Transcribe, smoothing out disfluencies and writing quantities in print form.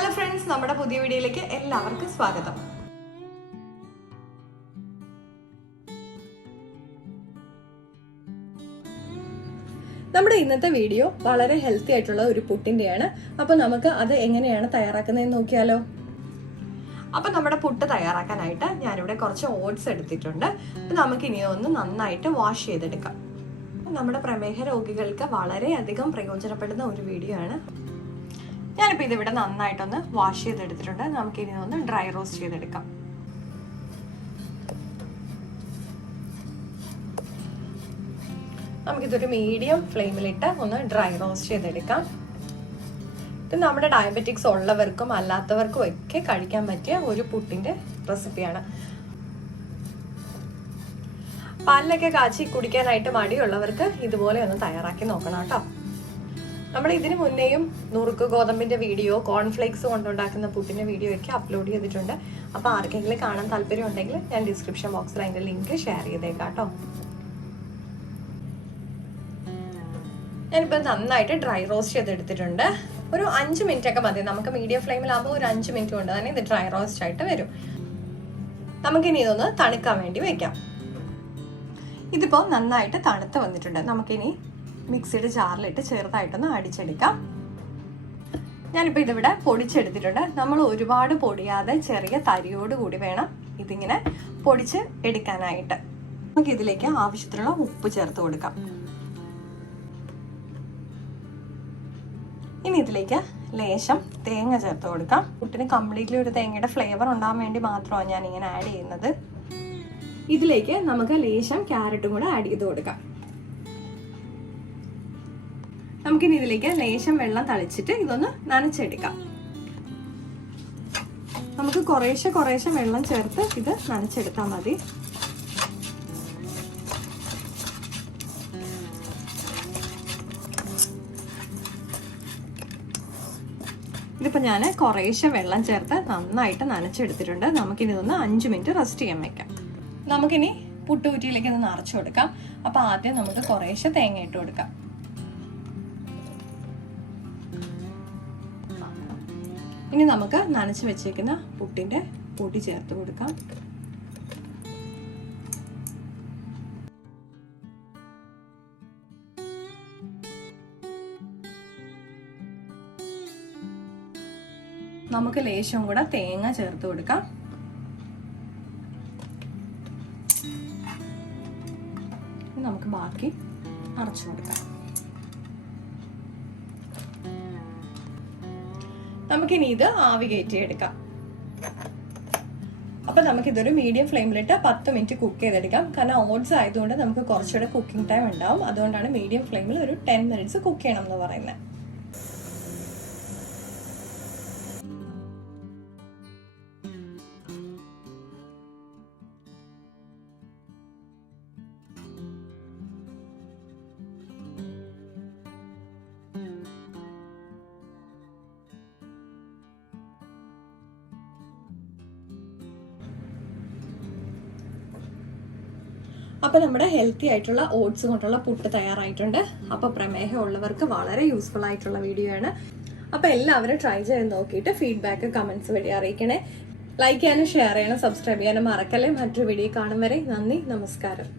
Hello friends, നമ്മുടെ പുതിയ വീഡിയോയിലേക്ക് എല്ലാവർക്കും സ്വാഗതം. നമ്മുടെ ഇന്നത്തെ വീഡിയോ വളരെ ഹെൽത്തി ആയിട്ടുള്ള ഒരു പുട്ടിന്റെയാണ്. അപ്പൊ നമുക്ക് അത് എങ്ങനെയാണ് തയ്യാറാക്കുന്നതെന്ന് നോക്കിയാലോ. അപ്പൊ നമ്മുടെ പുട്ട് തയ്യാറാക്കാനായിട്ട് ഞാനിവിടെ കുറച്ച് ഓട്സ് എടുത്തിട്ടുണ്ട്. അപ്പൊ നമുക്ക് ഇനി ഒന്ന് നന്നായിട്ട് വാഷ് ചെയ്തെടുക്കാം. നമ്മുടെ പ്രമേഹ രോഗികൾക്ക് വളരെയധികം പ്രയോജനപ്പെടുന്ന ഒരു വീഡിയോ ആണ്. ഞാനിപ്പോൾ ഇതിവിടെ നന്നായിട്ടൊന്ന് വാഷ് ചെയ്തെടുത്തിട്ടുണ്ട്. നമുക്കിനി ഒന്ന് ഡ്രൈ റോസ്റ്റ് ചെയ്തെടുക്കാം. നമുക്കിതൊരു മീഡിയം ഫ്ലെയിമിലിട്ട് ഒന്ന് ഡ്രൈ റോസ്റ്റ് ചെയ്തെടുക്കാം. ഇത് നമ്മുടെ ഡയബറ്റിക്സ് ഉള്ളവർക്കും അല്ലാത്തവർക്കും ഒക്കെ കഴിക്കാൻ പറ്റിയ ഒരു പുട്ടിന്റെ റെസിപ്പിയാണ്. പാലിലൊക്കെ കാച്ചി കുടിക്കാനായിട്ട് മടിയുള്ളവർക്ക് ഇതുപോലെ ഒന്ന് തയ്യാറാക്കി നോക്കണം കേട്ടോ. നമ്മൾ ഇതിനു മുന്നേയും നുറുക്ക് ഗോതമ്പിന്റെ വീഡിയോ, കോൺഫ്ലേക്സ് കൊണ്ടുണ്ടാക്കുന്ന പുട്ടിന്റെ വീഡിയോ ഒക്കെ അപ്ലോഡ് ചെയ്തിട്ടുണ്ട്. അപ്പോൾ ആർക്കെങ്കിലും കാണാൻ താല്പര്യം ഉണ്ടെങ്കിൽ ഞാൻ ഡിസ്ക്രിപ്ഷൻ ബോക്സിൽ അതിന്റെ ലിങ്ക് ഷെയർ ചെയ്തേക്കാം കേട്ടോ. ഞാനിപ്പോൾ നന്നായിട്ട് ഡ്രൈ റോസ്റ്റ് ചെയ്തെടുത്തിട്ടുണ്ട്. ഒരു 5 മിനിറ്റ് ഒക്കെ മതി. നമുക്ക് മീഡിയം ഫ്ലെയിമിലാകുമ്പോൾ ഒരു 5 മിനിറ്റ് കൊണ്ട് തന്നെ ഇത് ഡ്രൈ റോസ്റ്റ് ആയിട്ട് വരും. നമുക്കിനി ഇതൊന്ന് തണുക്കാൻ വേണ്ടി വെക്കാം. ഇതിപ്പോൾ നന്നായിട്ട് തണുത്ത് വന്നിട്ടുണ്ട്. നമുക്കിനി മിക്സിയുടെ ജാറിലിട്ട് ചെറുതായിട്ടൊന്ന് അടിച്ചെടുക്കാം. ഞാനിപ്പോൾ ഇതിവിടെ പൊടിച്ചെടുത്തിട്ടുണ്ട്. നമ്മൾ ഒരുപാട് പൊടിയാതെ ചെറിയ തരിയോട് കൂടി വേണം ഇതിങ്ങനെ പൊടിച്ച് എടുക്കാനായിട്ട്. നമുക്ക് ഇതിലേക്ക് ആവശ്യത്തിനുള്ള ഉപ്പ് ചേർത്ത് കൊടുക്കാം. ഇനി ഇതിലേക്ക് ലേശം തേങ്ങ ചേർത്ത് കൊടുക്കാം. പുട്ടിന് കംപ്ലീറ്റ്ലി ഒരു തേങ്ങയുടെ ഫ്ലേവർ ഉണ്ടാകാൻ വേണ്ടി മാത്രമാണ് ഞാൻ ഇങ്ങനെ ആഡ് ചെയ്യുന്നത്. ഇതിലേക്ക് നമുക്ക് ലേശം ക്യാരറ്റും കൂടെ ആഡ് ചെയ്ത് കൊടുക്കാം. നമുക്കിനി ഇതിലേക്ക് ലേശം വെള്ളം തളിച്ചിട്ട് ഇതൊന്ന് നനച്ചെടുക്കാം. നമുക്ക് കുറേശ്ശെ വെള്ളം ചേർത്ത് ഇത് നനച്ചെടുത്താൽ മതി. ഇതിപ്പോൾ ഞാൻ കുറേശ്ശെ വെള്ളം ചേർത്ത് നന്നായിട്ട് നനച്ചെടുത്തിട്ടുണ്ട്. നമുക്കിനി ഇതൊന്ന് 5 മിനിറ്റ് റെസ്റ്റ് ചെയ്യാൻ വെക്കാം. നമുക്കിനി പുട്ടുകുറ്റിയിലേക്ക് ഒന്ന് നിറച്ചു കൊടുക്കാം. അപ്പോൾ ആദ്യം നമുക്ക് കുറേശ്ശെ തേങ്ങ ഇട്ട് കൊടുക്കാം. ഇനി നമുക്ക് നനച്ച് വെച്ചേക്കുന്ന പുട്ടിന്റെ പൊടി ചേർത്ത് കൊടുക്കാം. നമുക്ക് ലേശം കൂടെ തേങ്ങ ചേർത്ത് കൊടുക്കാം. നമുക്ക് ബാക്കി അടച്ചു കൊടുക്കാം. നമുക്കിനി ഇത് ആവി കയറ്റിയെടുക്കാം. അപ്പൊ നമുക്കിതൊരു മീഡിയം ഫ്ലെയിമിലിട്ട് 10 മിനിറ്റ് കുക്ക് ചെയ്തെടുക്കാം. കാരണം ഓട്സ് ആയതുകൊണ്ട് നമുക്ക് കുറച്ചുകൂടെ കുക്കിംഗ് ടൈം ഉണ്ടാവും. അതുകൊണ്ടാണ് മീഡിയം ഫ്ലെയിമിൽ ഒരു 10 മിനിറ്റ്സ് കുക്ക് ചെയ്യണം എന്ന് പറയുന്നത്. അപ്പോൾ നമ്മുടെ ഹെൽത്തി ആയിട്ടുള്ള ഓട്സ് കൊണ്ടുള്ള പുട്ട് തയ്യാറായിട്ടുണ്ട്. അപ്പോൾ പ്രമേഹം ഉള്ളവർക്ക് വളരെ യൂസ്ഫുൾ ആയിട്ടുള്ള വീഡിയോ ആണ്. അപ്പോൾ എല്ലാവരും ട്രൈ ചെയ്ത് നോക്കിയിട്ട് ഫീഡ്ബാക്ക് കമന്റ്സ് വഴി അറിയിക്കണേ. ലൈക്ക് ചെയ്യാനും ഷെയർ ചെയ്യണം, സബ്സ്ക്രൈബ് ചെയ്യാനും മറക്കല്ലേ. മറ്റൊരു വീഡിയോ കാണും വരെ നന്ദി, നമസ്കാരം.